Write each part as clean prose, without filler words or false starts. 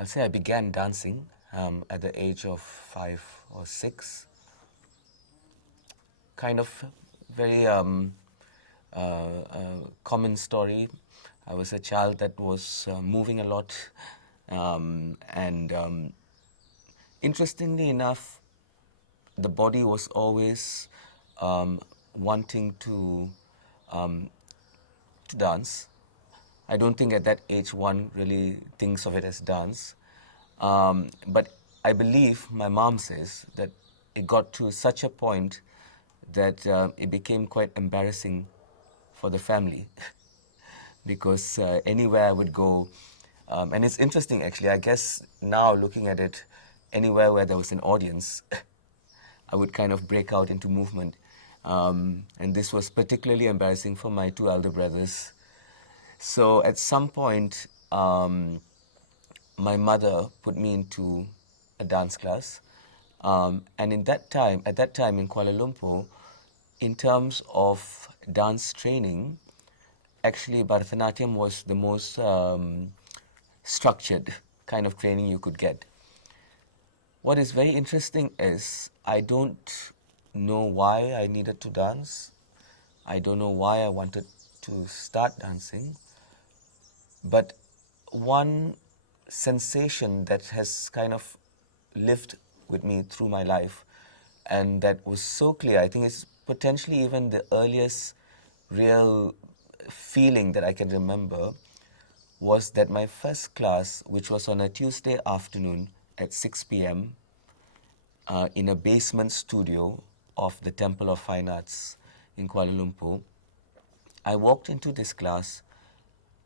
I'll say I began dancing at the age of 5 or 6. Kind of very common story. I was a child that was moving a lot, and interestingly enough, the body was always wanting to dance. I don't think at that age one really thinks of it as dance. But I believe my mom says that it got to such a point that it became quite embarrassing for the family because anywhere I would go, and it's interesting actually, I guess now looking at it, anywhere where there was an audience, I would kind of break out into movement. And this was particularly embarrassing for my two elder brothers. So at some point, my mother put me into a dance class. And at that time in Kuala Lumpur, in terms of dance training, actually Bharatanatyam was the most structured kind of training you could get. What is very interesting is I don't know why I needed to dance. I don't know why I wanted to start dancing. But one sensation that has kind of lived with me through my life and that was so clear, I think it's potentially even the earliest real feeling that I can remember, was that my first class, which was on a Tuesday afternoon at 6 p.m. In a basement studio of the Temple of Fine Arts in Kuala Lumpur, I walked into this class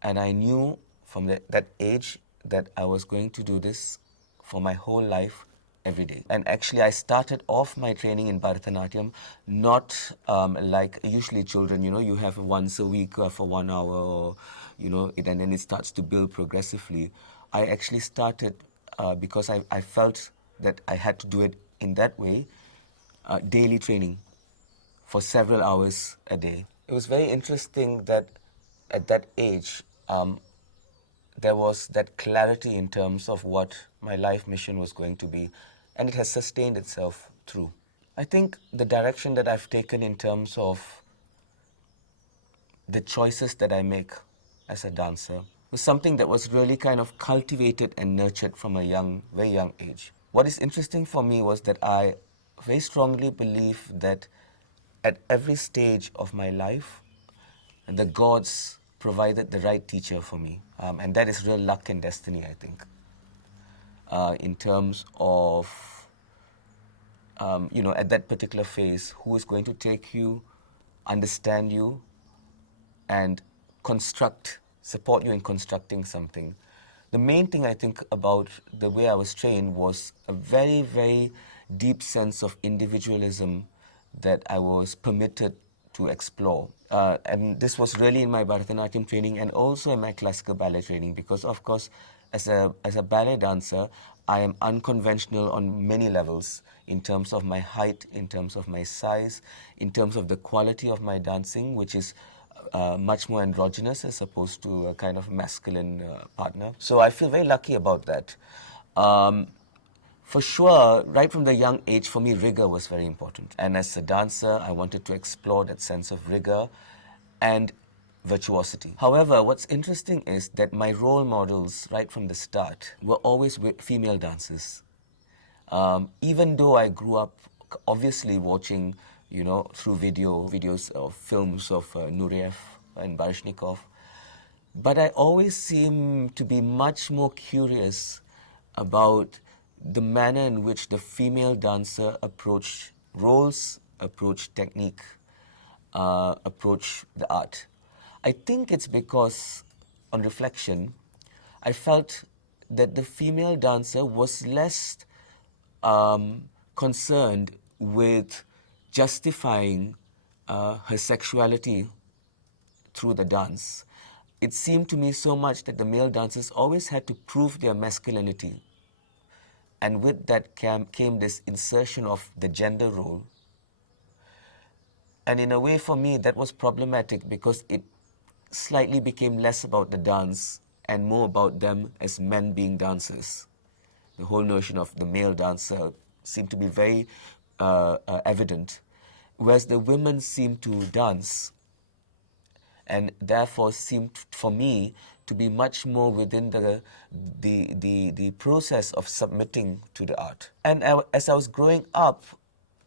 and I knew from that age that I was going to do this for my whole life, every day. And actually, I started off my training in Bharatanatyam not like usually children, you have once a week for 1 hour, or, and then it starts to build progressively. I actually started because I felt that I had to do it in that way, daily training for several hours a day. It was very interesting that at that age, there was that clarity in terms of what my life mission was going to be, and it has sustained itself through. I think the direction that I've taken in terms of the choices that I make as a dancer was something that was really kind of cultivated and nurtured from a very young age. What is interesting for me was that I very strongly believe that at every stage of my life, the gods provided the right teacher for me. And that is real luck and destiny, I think, in terms of, at that particular phase, who is going to take you, understand you, and support you in constructing something. The main thing I think about the way I was trained was a very, very deep sense of individualism that I was permitted to explore. And this was really in my Bharatanatyam training and also in my classical ballet training, because of course, as a ballet dancer, I am unconventional on many levels in terms of my height, in terms of my size, in terms of the quality of my dancing, which is much more androgynous as opposed to a kind of masculine partner. So I feel very lucky about that. For sure, right from the young age, for me, rigor was very important. And as a dancer, I wanted to explore that sense of rigor and virtuosity. However, what's interesting is that my role models, right from the start, were always female dancers. Even though I grew up obviously watching, through videos or films of Nureyev and Baryshnikov, but I always seem to be much more curious about the manner in which the female dancer approached roles, approached technique, approached the art. I think it's because, on reflection, I felt that the female dancer was less concerned with justifying her sexuality through the dance. It seemed to me so much that the male dancers always had to prove their masculinity. And with that came this insertion of the gender role. And in a way, for me, that was problematic because it slightly became less about the dance and more about them as men being dancers. The whole notion of the male dancer seemed to be very evident, whereas the women seemed to dance and therefore seemed for me to be much more within the process of submitting to the art. And as I was growing up,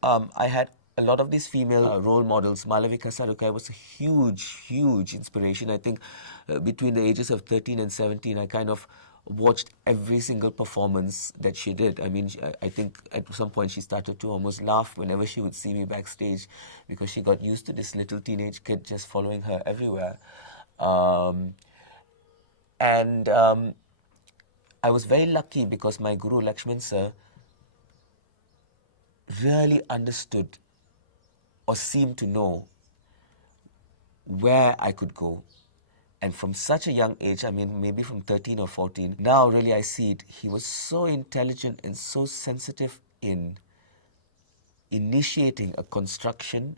I had a lot of these female role models. Malavika Sarukai was a huge, huge inspiration. I think between the ages of 13 and 17, I kind of watched every single performance that she did. I mean, I think at some point she started to almost laugh whenever she would see me backstage because she got used to this little teenage kid just following her everywhere. And I was very lucky because my guru, Lakshman sir, really understood or seemed to know where I could go. And from such a young age, I mean, maybe from 13 or 14, now really I see it, he was so intelligent and so sensitive in initiating a construction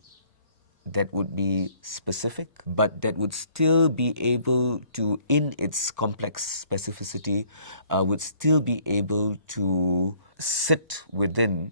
that would be specific, but that would still be able to, in its complex specificity, would still be able to sit within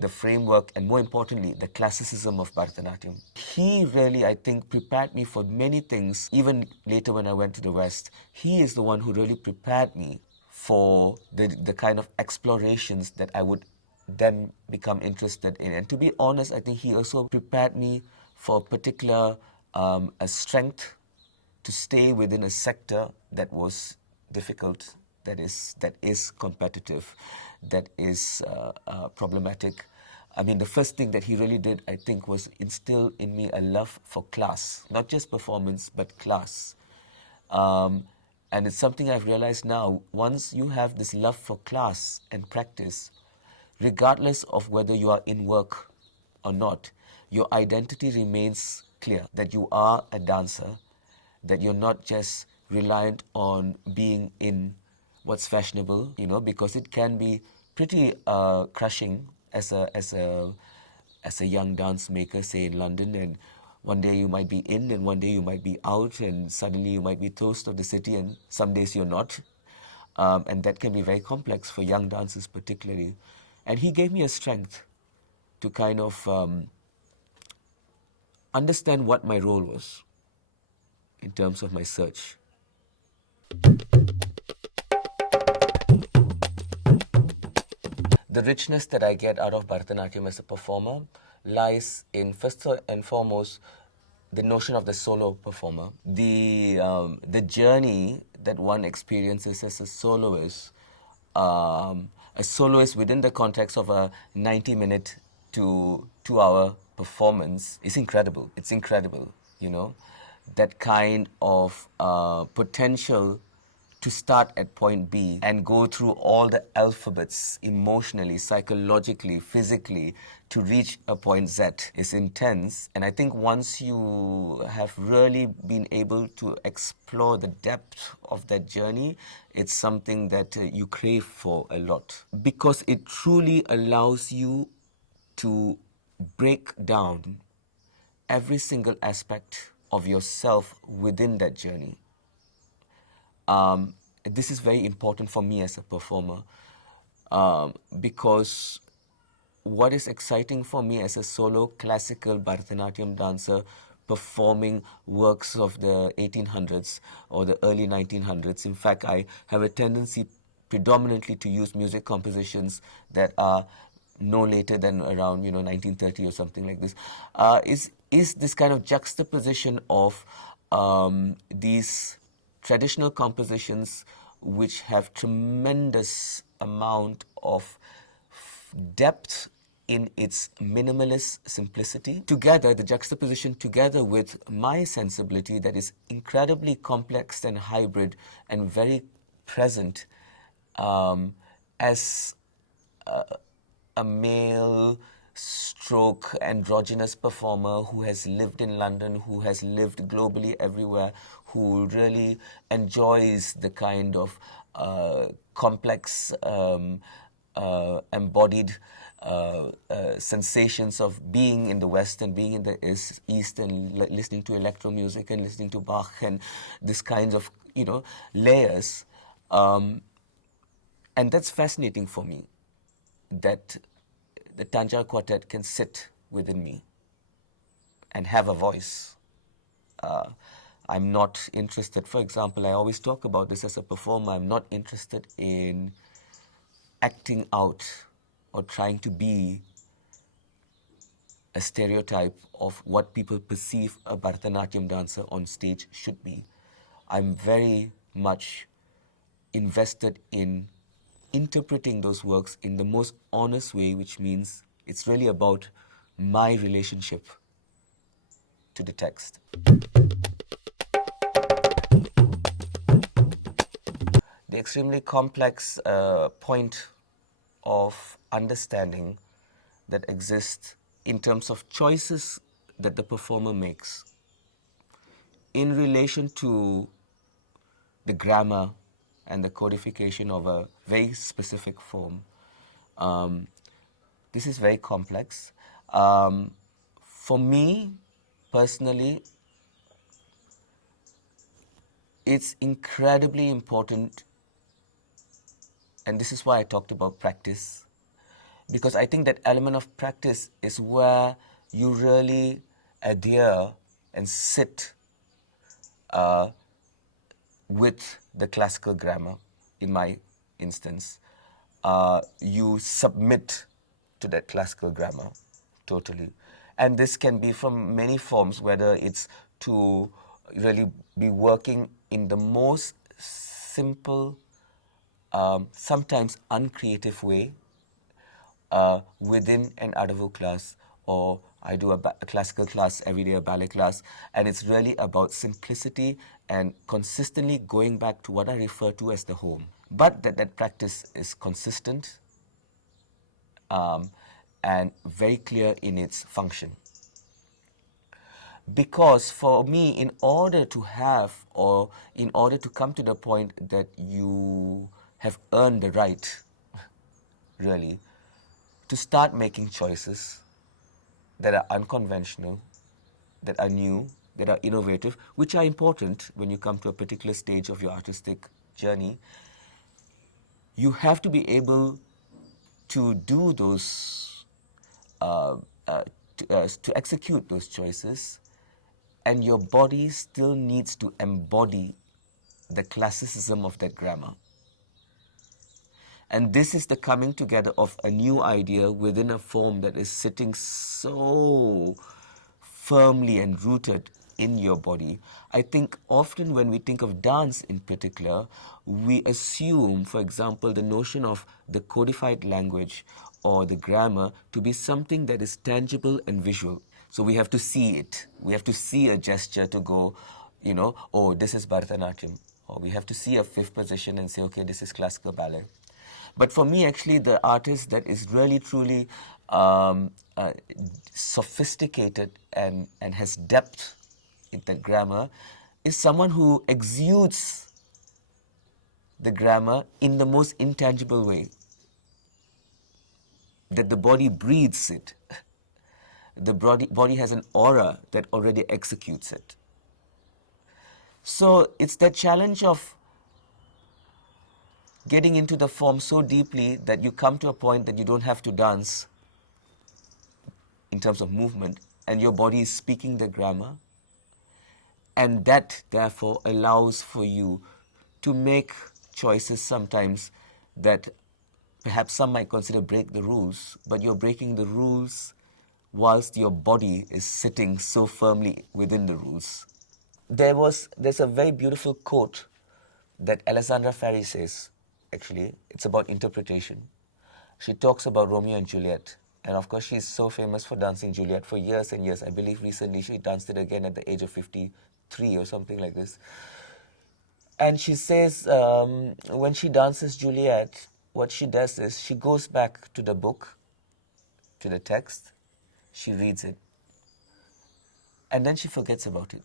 the framework and, more importantly, the classicism of Bharatanatyam. He really, I think, prepared me for many things, even later when I went to the West. He is the one who really prepared me for the kind of explorations that I would then become interested in. And to be honest, I think he also prepared me for a particular a strength to stay within a sector that was difficult, that is competitive, that is problematic. I mean, the first thing that he really did, I think, was instill in me a love for class, not just performance, but class. And it's something I've realized now. Once you have this love for class and practice, regardless of whether you are in work or not, your identity remains clear that you are a dancer, that you're not just reliant on being in what's fashionable, you know, because it can be pretty crushing as a young dance maker, say in London, and one day you might be in and one day you might be out, and suddenly you might be toast of the city and some days you're not. And that can be very complex for young dancers particularly. And he gave me a strength to kind of understand what my role was in terms of my search. The richness that I get out of Bharatanatyam as a performer lies in, first and foremost, the notion of the solo performer. The journey that one experiences as a soloist within the context of a 90-minute to 2-hour performance is incredible. It's incredible, you know. That kind of potential to start at point B and go through all the alphabets emotionally, psychologically, physically to reach a point Z is intense. And I think once you have really been able to explore the depth of that journey, it's something that you crave for a lot because it truly allows you to break down every single aspect of yourself within that journey. This is very important for me as a performer because what is exciting for me as a solo classical Bharatanatyam dancer performing works of the 1800s or the early 1900s. In fact, I have a tendency predominantly to use music compositions that are no later than around 1930 or something like this. Is this kind of juxtaposition of these traditional compositions which have tremendous amount of depth in its minimalist simplicity, together, the juxtaposition together with my sensibility that is incredibly complex and hybrid and very present as a male stroke androgynous performer who has lived in London, who has lived globally everywhere, who really enjoys the kind of complex embodied sensations of being in the West and being in the East and listening to electro music and listening to Bach and this kinds of layers. And that's fascinating for me, that the Tanjore Quartet can sit within me and have a voice. Uh, I'm not interested, for example, I always talk about this as a performer, I'm not interested in acting out or trying to be a stereotype of what people perceive a Bharatanatyam dancer on stage should be. I'm very much invested in interpreting those works in the most honest way, which means it's really about my relationship to the text. The extremely complex point of understanding that exists in terms of choices that the performer makes in relation to the grammar and the codification of a very specific form. Um, this is very complex. For me, personally, it's incredibly important, and this is why I talked about practice, because I think that element of practice is where you really adhere and sit with the classical grammar, in my instance. You submit to that classical grammar totally. And this can be from many forms, whether it's to really be working in the most simple, sometimes uncreative way within an Adavu class, or I do a classical class every day, a ballet class, and it's really about simplicity and consistently going back to what I refer to as the home. But that practice is consistent and very clear in its function. Because for me, in order to have, or in order to come to the point that you have earned the right, really, to start making choices that are unconventional, that are new, that are innovative, which are important when you come to a particular stage of your artistic journey, you have to be able to do those, uh, uh, to execute those choices, and your body still needs to embody the classicism of that grammar. And this is the coming together of a new idea within a form that is sitting so firmly and rooted in your body. I think often when we think of dance in particular, we assume, for example, the notion of the codified language or the grammar to be something that is tangible and visual. So we have to see it. We have to see a gesture to go, oh, this is Bharatanatyam. Or we have to see a fifth position and say, okay, this is classical ballet. But for me, actually, the artist that is really, truly sophisticated and has depth in that grammar is someone who exudes the grammar in the most intangible way. That the body breathes it. The body has an aura that already executes it. So it's that challenge of getting into the form so deeply that you come to a point that you don't have to dance in terms of movement, and your body is speaking the grammar, and that therefore allows for you to make choices sometimes that perhaps some might consider break the rules, but you're breaking the rules whilst your body is sitting so firmly within the rules. There's a very beautiful quote that Alessandra Ferri says, actually. It's about interpretation. She talks about Romeo and Juliet. And of course, she's so famous for dancing Juliet for years and years. I believe recently she danced it again at the age of 53 or something like this. And she says when she dances Juliet, what she does is she goes back to the book, to the text, she reads it, and then she forgets about it.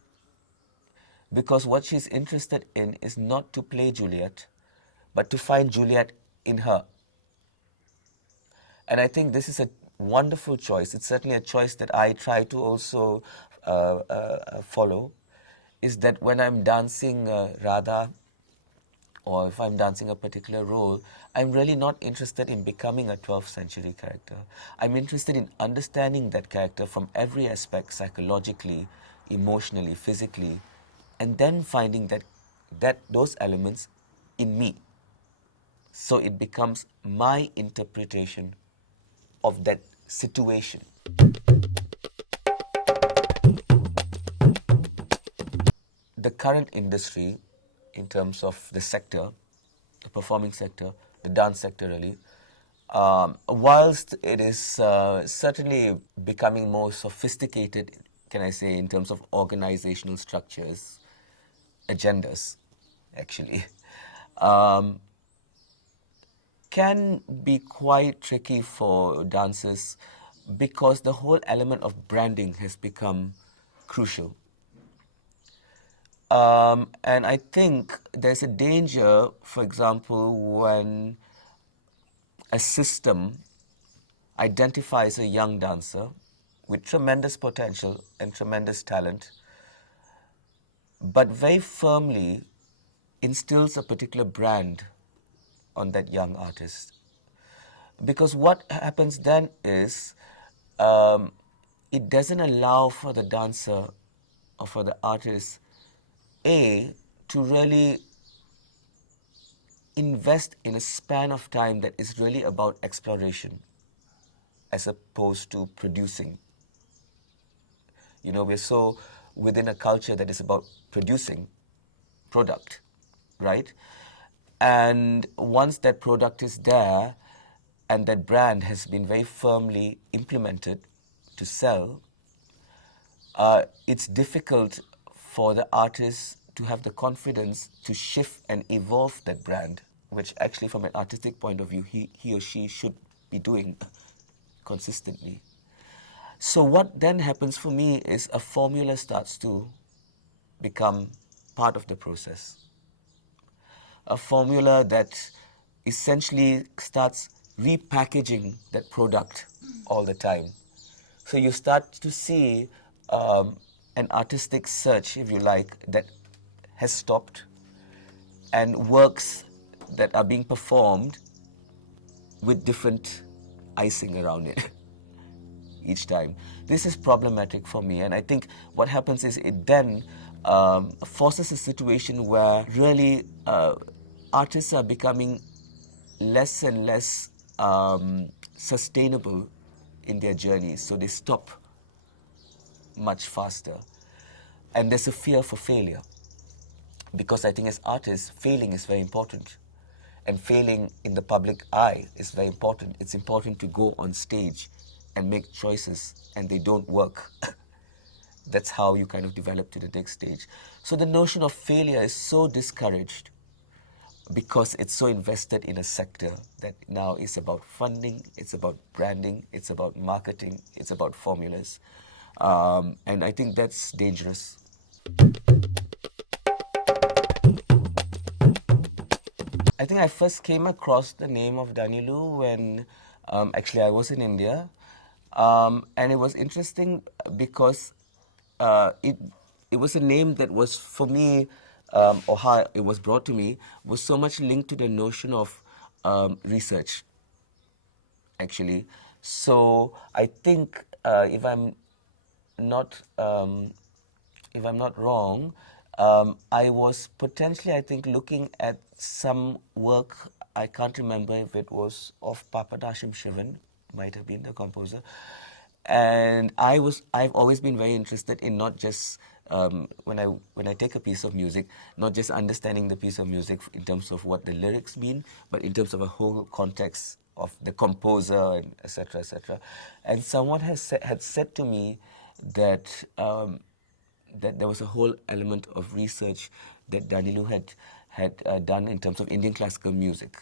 Because what she's interested in is not to play Juliet, but to find Juliet in her. And I think this is a wonderful choice. It's certainly a choice that I try to also follow, is that when I'm dancing Radha, or if I'm dancing a particular role, I'm really not interested in becoming a 12th century character. I'm interested in understanding that character from every aspect, psychologically, emotionally, physically, and then finding that those elements in me. So it becomes my interpretation of that situation. The current industry, in terms of the sector, the performing sector, the dance sector really, whilst it is certainly becoming more sophisticated, can I say, in terms of organizational structures, agendas, actually, um, can be quite tricky for dancers because the whole element of branding has become crucial. And I think there's a danger, for example, when a system identifies a young dancer with tremendous potential and tremendous talent, but very firmly instills a particular brand on that young artist. Because what happens then is um, it doesn't allow for the dancer or for the artist, A, to really invest in a span of time that is really about exploration as opposed to producing. You know, we're so within a culture that is about producing product, right? And once that product is there and that brand has been very firmly implemented to sell, it's difficult for the artist to have the confidence to shift and evolve that brand, which actually, from an artistic point of view, he or she should be doing consistently. So, what then happens for me is a formula starts to become part of the process. A formula that essentially starts repackaging that product all the time. So you start to see an artistic search, if you like, that has stopped, and works that are being performed with different icing around it each time. This is problematic for me, and I think what happens is it then forces a situation where really artists are becoming less and less sustainable in their journeys, so they stop much faster. And there's a fear for failure, because I think as artists, failing is very important. And failing in the public eye is very important. It's important to go on stage and make choices, and they don't work. That's how you kind of develop to the next stage. So the notion of failure is so discouraged because it's so invested in a sector that now is about funding, it's about branding, it's about marketing, it's about formulas. And I think that's dangerous. I think I first came across the name of Danilu when actually I was in India. And it was interesting because it was a name that was, for me, or how it was brought to me, was so much linked to the notion of research, actually. So I think not if I'm not wrong, I was potentially, I think, looking at some work. I can't remember if it was of Papadashim Shivan, might have been the composer. And I've always been very interested in not just when I take a piece of music, not just understanding the piece of music in terms of what the lyrics mean, but in terms of a whole context of the composer and etc. etc. And someone had said to me that that there was a whole element of research that Danilu had done in terms of Indian classical music.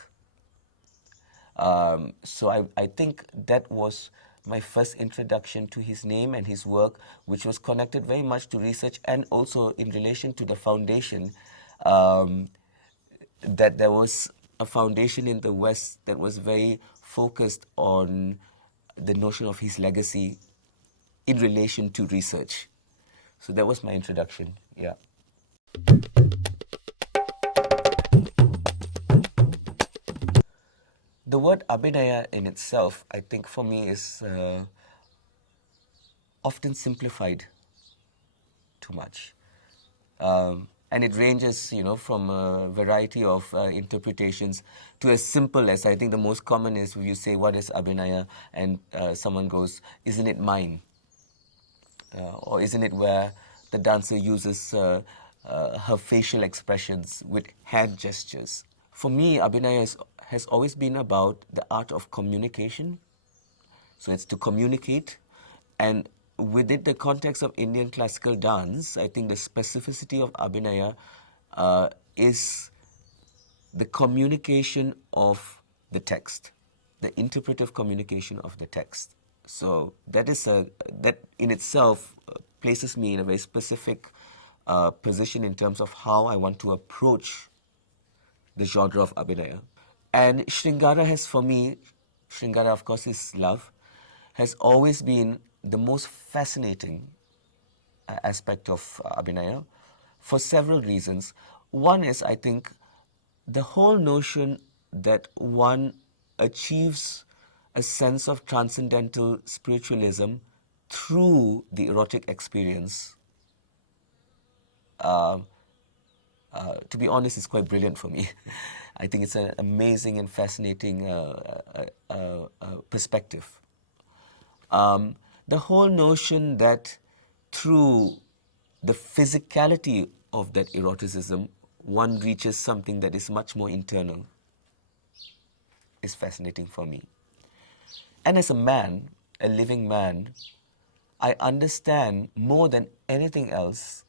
So I think that was my first introduction to his name and his work, which was connected very much to research and also in relation to the foundation, that there was a foundation in the West that was very focused on the notion of his legacy in relation to research. So that was my introduction, yeah. The word abhinaya in itself, I think for me, is often simplified too much. And it ranges, from a variety of interpretations to as simple as, I think the most common is when you say, what is abhinaya? And someone goes, isn't it mine? Or isn't it where the dancer uses her facial expressions with hand gestures? For me, abhinaya has always been about the art of communication. So it's to communicate. And within the context of Indian classical dance, I think the specificity of abhinaya is the communication of the text, the interpretive communication of the text. So that in itself places me in a very specific position in terms of how I want to approach the genre of abhinaya. And Shringara has, for me, Shringara of course is love, has always been the most fascinating aspect of abhinaya for several reasons. One is, I think, the whole notion that one achieves a sense of transcendental spiritualism through the erotic experience, to be honest, is quite brilliant for me. I think it's an amazing and fascinating perspective. The whole notion that through the physicality of that eroticism, one reaches something that is much more internal is fascinating for me. And as a man, a living man, I understand more than anything else,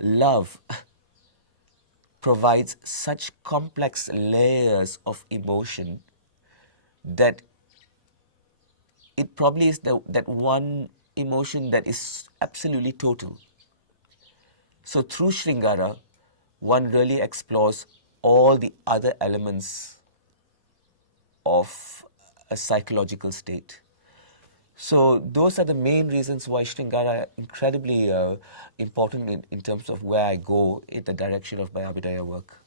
love provides such complex layers of emotion that it probably is that one emotion that is absolutely total. So through Shringara, one really explores all the other elements of a psychological state. So those are the main reasons why Shringara are incredibly important in terms of where I go in the direction of my Abhidaya work.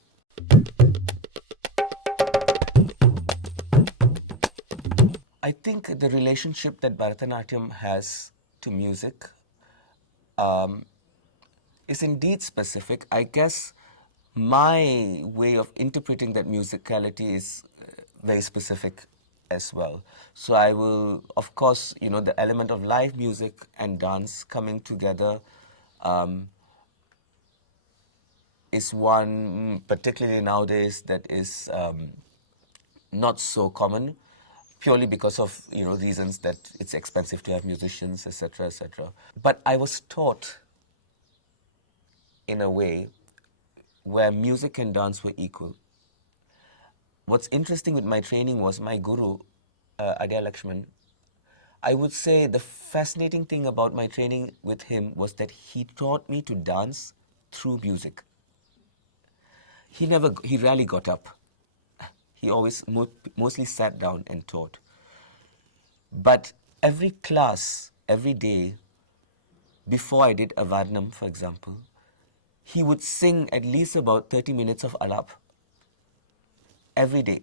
I think the relationship that Bharatanatyam has to music is indeed specific. I guess my way of interpreting that musicality is very specific as well. So I will, of course, the element of live music and dance coming together is one, particularly nowadays, that is not so common, purely because of reasons that it's expensive to have musicians, etc., etc. But I was taught in a way where music and dance were equal. What's interesting with my training was my guru, Adya Lakshman. I would say the fascinating thing about my training with him was that he taught me to dance through music. He rarely got up. He always mostly sat down and taught. But every class, every day, before I did Avarnam, for example, he would sing at least about 30 minutes of Alap every day.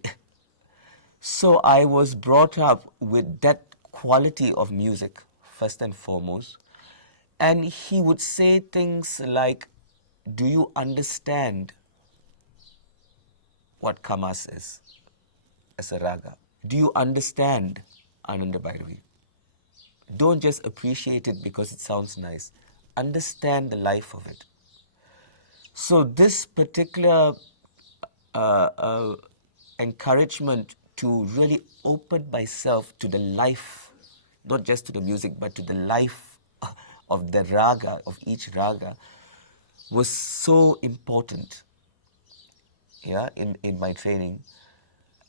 So I was brought up with that quality of music, first and foremost. And he would say things like, do you understand what Kamas is as a raga? Do you understand Ananda Bhairavi? Don't just appreciate it because it sounds nice. Understand the life of it. So this particular encouragement to really open myself to the life, not just to the music, but to the life of the raga, of each raga, was so important, in my training.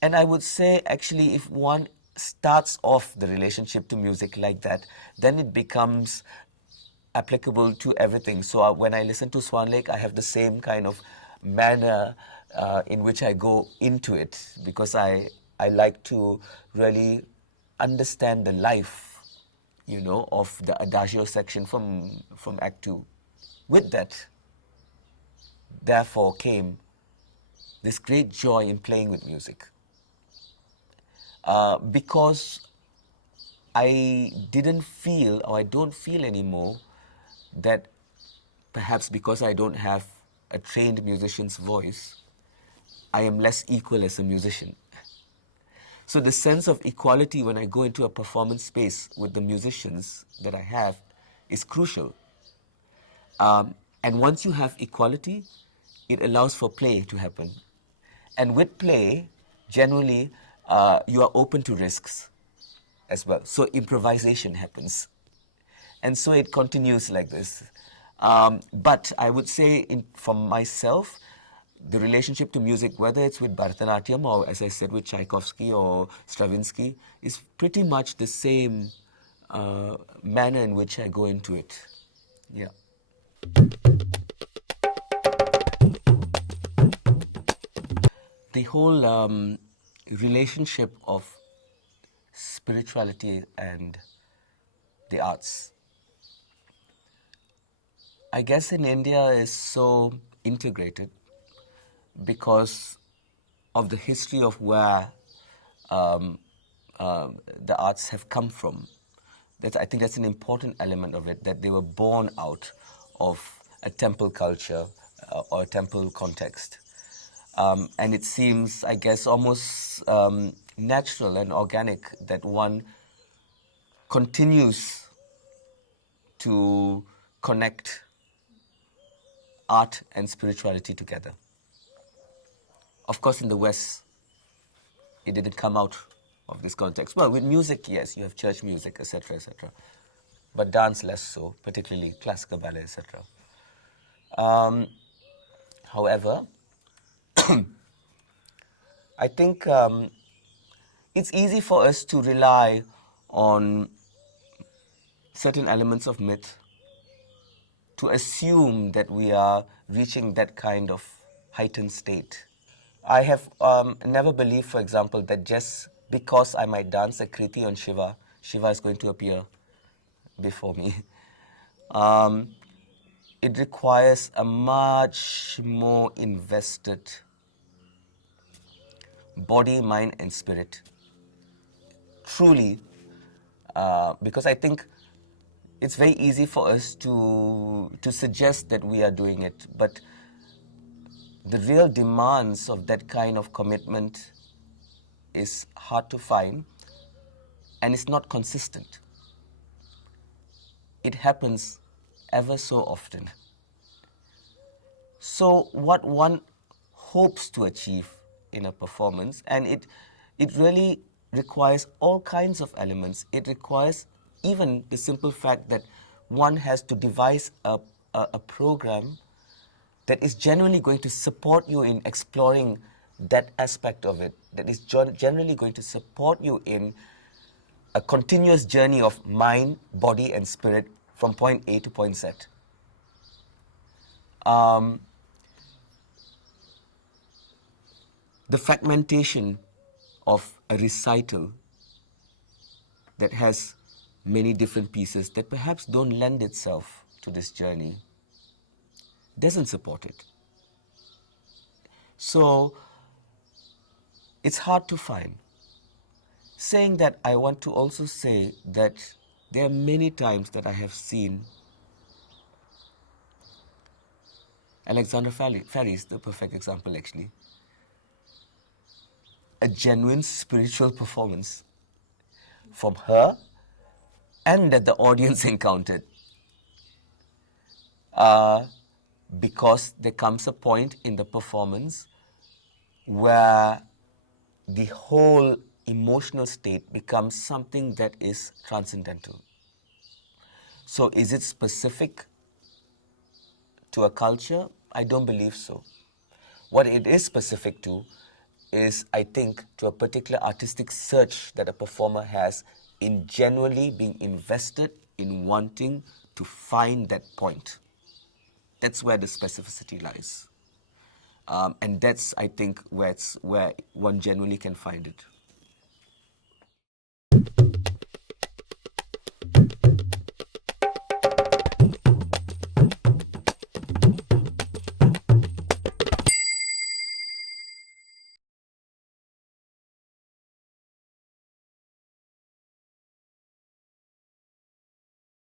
And I would say, actually, if one starts off the relationship to music like that, then it becomes applicable to everything. So when I listen to Swan Lake, I have the same kind of manner in which I go into it, because I like to really understand the life, of the Adagio section from Act 2. With that, therefore came this great joy in playing with music. Because I didn't feel, or I don't feel anymore, that perhaps because I don't have a trained musician's voice, I am less equal as a musician. So the sense of equality when I go into a performance space with the musicians that I have is crucial. And once you have equality, it allows for play to happen. And with play, generally, you are open to risks as well. So improvisation happens. And so it continues like this. But I would say, for myself, the relationship to music, whether it's with Bharatanatyam or, as I said, with Tchaikovsky or Stravinsky, is pretty much the same manner in which I go into it. Yeah. The whole relationship of spirituality and the arts, I guess in India is so integrated because of the history of where the arts have come from. I think that's an important element of it, that they were born out of a temple culture or a temple context. And it seems, I guess, almost natural and organic that one continues to connect art and spirituality together. Of course, in the West, it didn't come out of this context. Well, with music, yes, you have church music, etc., etc. But dance less so, particularly classical ballet, etc. However, I think it's easy for us to rely on certain elements of myth to assume that we are reaching that kind of heightened state. I have never believed, for example, that just because I might dance a kriti on Shiva, Shiva is going to appear before me. It requires a much more invested body, mind, and spirit. Truly, because I think it's very easy for us to suggest that we are doing it, but the real demands of that kind of commitment is hard to find, and it's not consistent. It happens ever so often. So what one hopes to achieve in a performance, and it really requires all kinds of elements. It requires even the simple fact that one has to devise a program that is genuinely going to support you in exploring that aspect of it, that is generally going to support you in a continuous journey of mind, body, and spirit from point A to point Z. The fragmentation of a recital that has many different pieces that perhaps don't lend itself to this journey doesn't support it. So it's hard to find. Saying that, I want to also say that there are many times that I have seen Alexandra Ferry is the perfect example, actually. A genuine spiritual performance from her and that the audience encountered. Because there comes a point in the performance where the whole emotional state becomes something that is transcendental. So is it specific to a culture? I don't believe so. What it is specific to is, I think, to a particular artistic search that a performer has in genuinely being invested in wanting to find that point. That's where the specificity lies. And that's, I think, where one genuinely can find it.